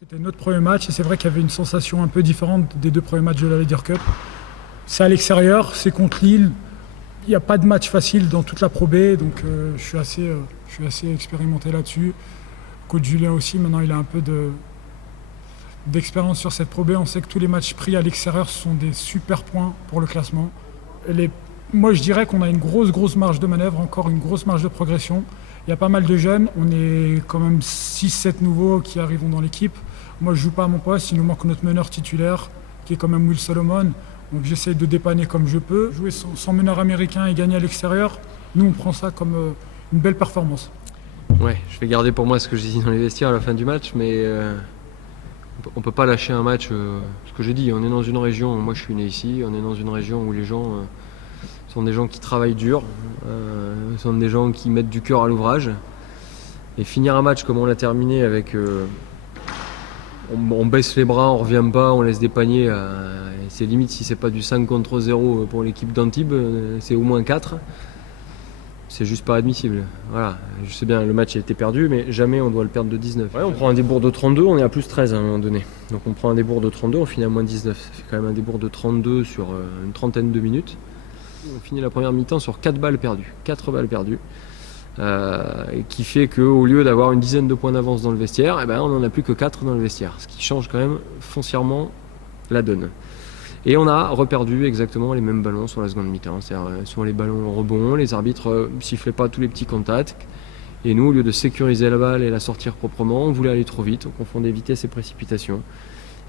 C'était notre premier match et c'est vrai qu'il y avait une sensation un peu différente des deux premiers matchs de la Leader Cup. C'est à l'extérieur, c'est contre Lille. Il n'y a pas de match facile dans toute la Pro B, donc je suis assez expérimenté là-dessus. Coach Julien aussi, maintenant il a un peu d'expérience sur cette Pro B. On sait que tous les matchs pris à l'extérieur sont des super points pour le classement. Moi je dirais qu'on a une grosse marge de manœuvre, encore une grosse marge de progression. Il y a pas mal de jeunes, on est quand même 6-7 nouveaux qui arrivent dans l'équipe. Moi je ne joue pas à mon poste, il nous manque notre meneur titulaire qui est quand même Will Solomon. Donc j'essaie de dépanner comme je peux. Jouer sans meneur américain et gagner à l'extérieur, nous on prend ça comme une belle performance. Ouais, je vais garder pour moi ce que j'ai dit dans les vestiaires à la fin du match, mais on peut pas lâcher un match. Ce que j'ai dit, on est dans une région, moi je suis né ici, on est dans une région où les gens sont des gens qui travaillent dur, sont des gens qui mettent du cœur à l'ouvrage. Et finir un match comme on l'a terminé avec... on baisse les bras, on revient pas, on laisse des paniers. C'est limite si c'est pas du 5 contre 0 pour l'équipe d'Antibes, c'est au moins 4. C'est juste pas admissible. Voilà. Je sais bien, le match a été perdu, mais jamais on doit le perdre de 19. Ouais, on prend un débours de 32, on est à plus 13 à un moment donné. Donc on prend un débours de 32, on finit à moins 19. Ça fait quand même un débours de 32 sur une trentaine de minutes. On finit la première mi-temps sur 4 balles perdues. 4 balles perdues. Qui fait qu'au lieu d'avoir une dizaine de points d'avance dans le vestiaire, on n'en a plus que 4 dans le vestiaire. Ce qui change quand même foncièrement la donne. Et on a reperdu exactement les mêmes ballons sur la seconde mi-temps. C'est-à-dire sur les ballons rebonds, les arbitres sifflaient pas tous les petits contacts. Et nous, au lieu de sécuriser la balle et la sortir proprement, on voulait aller trop vite, on confondait vitesse et précipitation.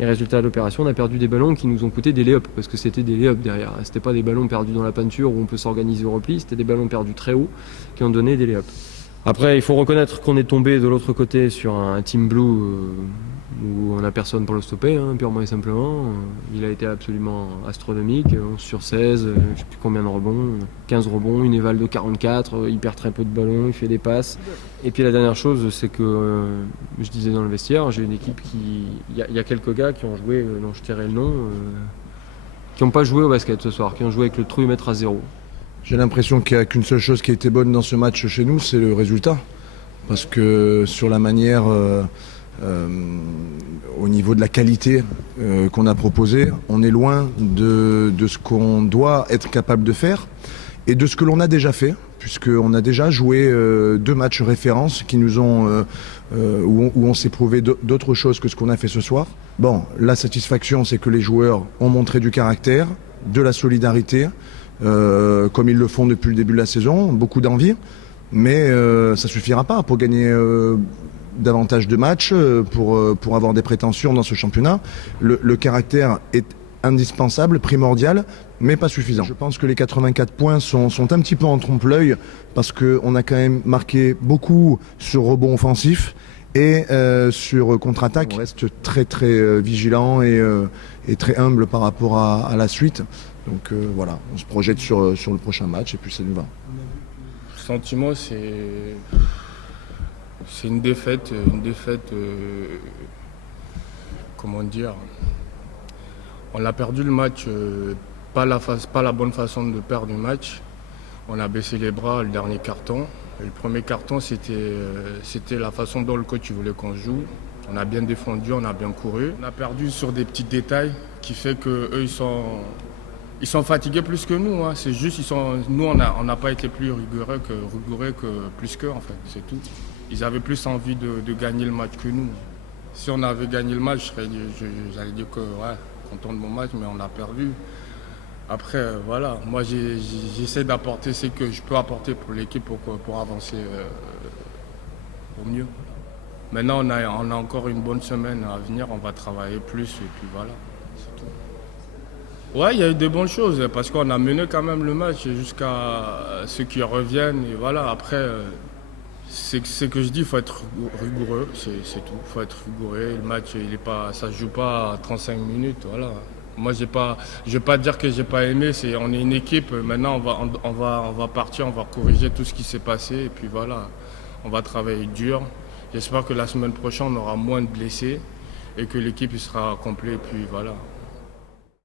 Et résultat de l'opération, on a perdu des ballons qui nous ont coûté des lay-ups, parce que c'était des lay-ups derrière. C'était pas des ballons perdus dans la peinture où on peut s'organiser au repli, c'était des ballons perdus très haut qui ont donné des lay-ups. Après, il faut reconnaître qu'on est tombé de l'autre côté sur un Team Blue où on n'a personne pour le stopper, purement et simplement. Il a été absolument astronomique, 11 sur 16, je ne sais plus combien de rebonds, 15 rebonds, une éval de 44, il perd très peu de ballons, il fait des passes. Et puis la dernière chose, c'est que, je disais dans le vestiaire, j'ai une équipe qui... Il y a quelques gars qui ont joué, dont je tairai le nom, qui n'ont pas joué au basket ce soir, qui ont joué avec le trouillomètre à 0. J'ai l'impression qu'il n'y a qu'une seule chose qui a été bonne dans ce match chez nous, c'est le résultat. Parce que sur la manière, au niveau de la qualité qu'on a proposée, on est loin de ce qu'on doit être capable de faire et de ce que l'on a déjà fait, puisqu'on a déjà joué 2 matchs références qui nous ont, où on s'est prouvé d'autres choses que ce qu'on a fait ce soir. Bon, la satisfaction, c'est que les joueurs ont montré du caractère, de la solidarité, comme ils le font depuis le début de la saison, beaucoup d'envie, mais ça ne suffira pas pour gagner davantage de matchs, pour avoir des prétentions dans ce championnat. Le caractère est indispensable, primordial, mais pas suffisant. Je pense que les 84 points sont un petit peu en trompe-l'œil parce qu'on a quand même marqué beaucoup sur rebond offensif et sur contre-attaque. On reste très vigilant et très humble par rapport à la suite. Donc voilà, on se projette sur le prochain match et puis ça nous va. Le sentiment, c'est une défaite, comment dire, on a perdu le match, pas la bonne façon de perdre le match. On a baissé les bras le dernier carton. Et le premier carton, c'était la façon dont le coach voulait qu'on joue. On a bien défendu, on a bien couru. On a perdu sur des petits détails qui fait qu'eux, ils sont fatigués plus que nous. C'est juste, nous, on n'a pas été plus rigoureux que plus qu'eux, en fait. C'est tout. Ils avaient plus envie de gagner le match que nous. Si on avait gagné le match, j'allais dire que, ouais, content de mon match, mais on a perdu. Après, voilà, moi, j'essaie d'apporter ce que je peux apporter pour l'équipe pour avancer au mieux. Maintenant, on a encore une bonne semaine à venir, on va travailler plus et puis voilà, c'est tout. Ouais, il y a eu des bonnes choses parce qu'on a mené quand même le match jusqu'à ceux qui reviennent et voilà. Après, c'est ce que je dis, il faut être rigoureux, c'est tout. Il faut être rigoureux. Le match, ça ne se joue pas à 35 minutes, voilà. Moi, je vais pas dire que j'ai pas aimé. On est une équipe. Maintenant, on va partir, on va corriger tout ce qui s'est passé et puis voilà, on va travailler dur. J'espère que la semaine prochaine, on aura moins de blessés et que l'équipe sera complète et puis voilà.